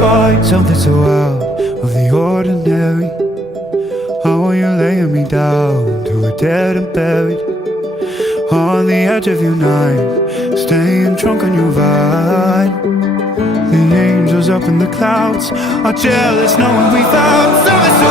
find something so out of the ordinary. How are you laying me down to a dead and buried on the edge of your night, staying drunk on your vine. The angels up in the clouds are jealous knowing we found something so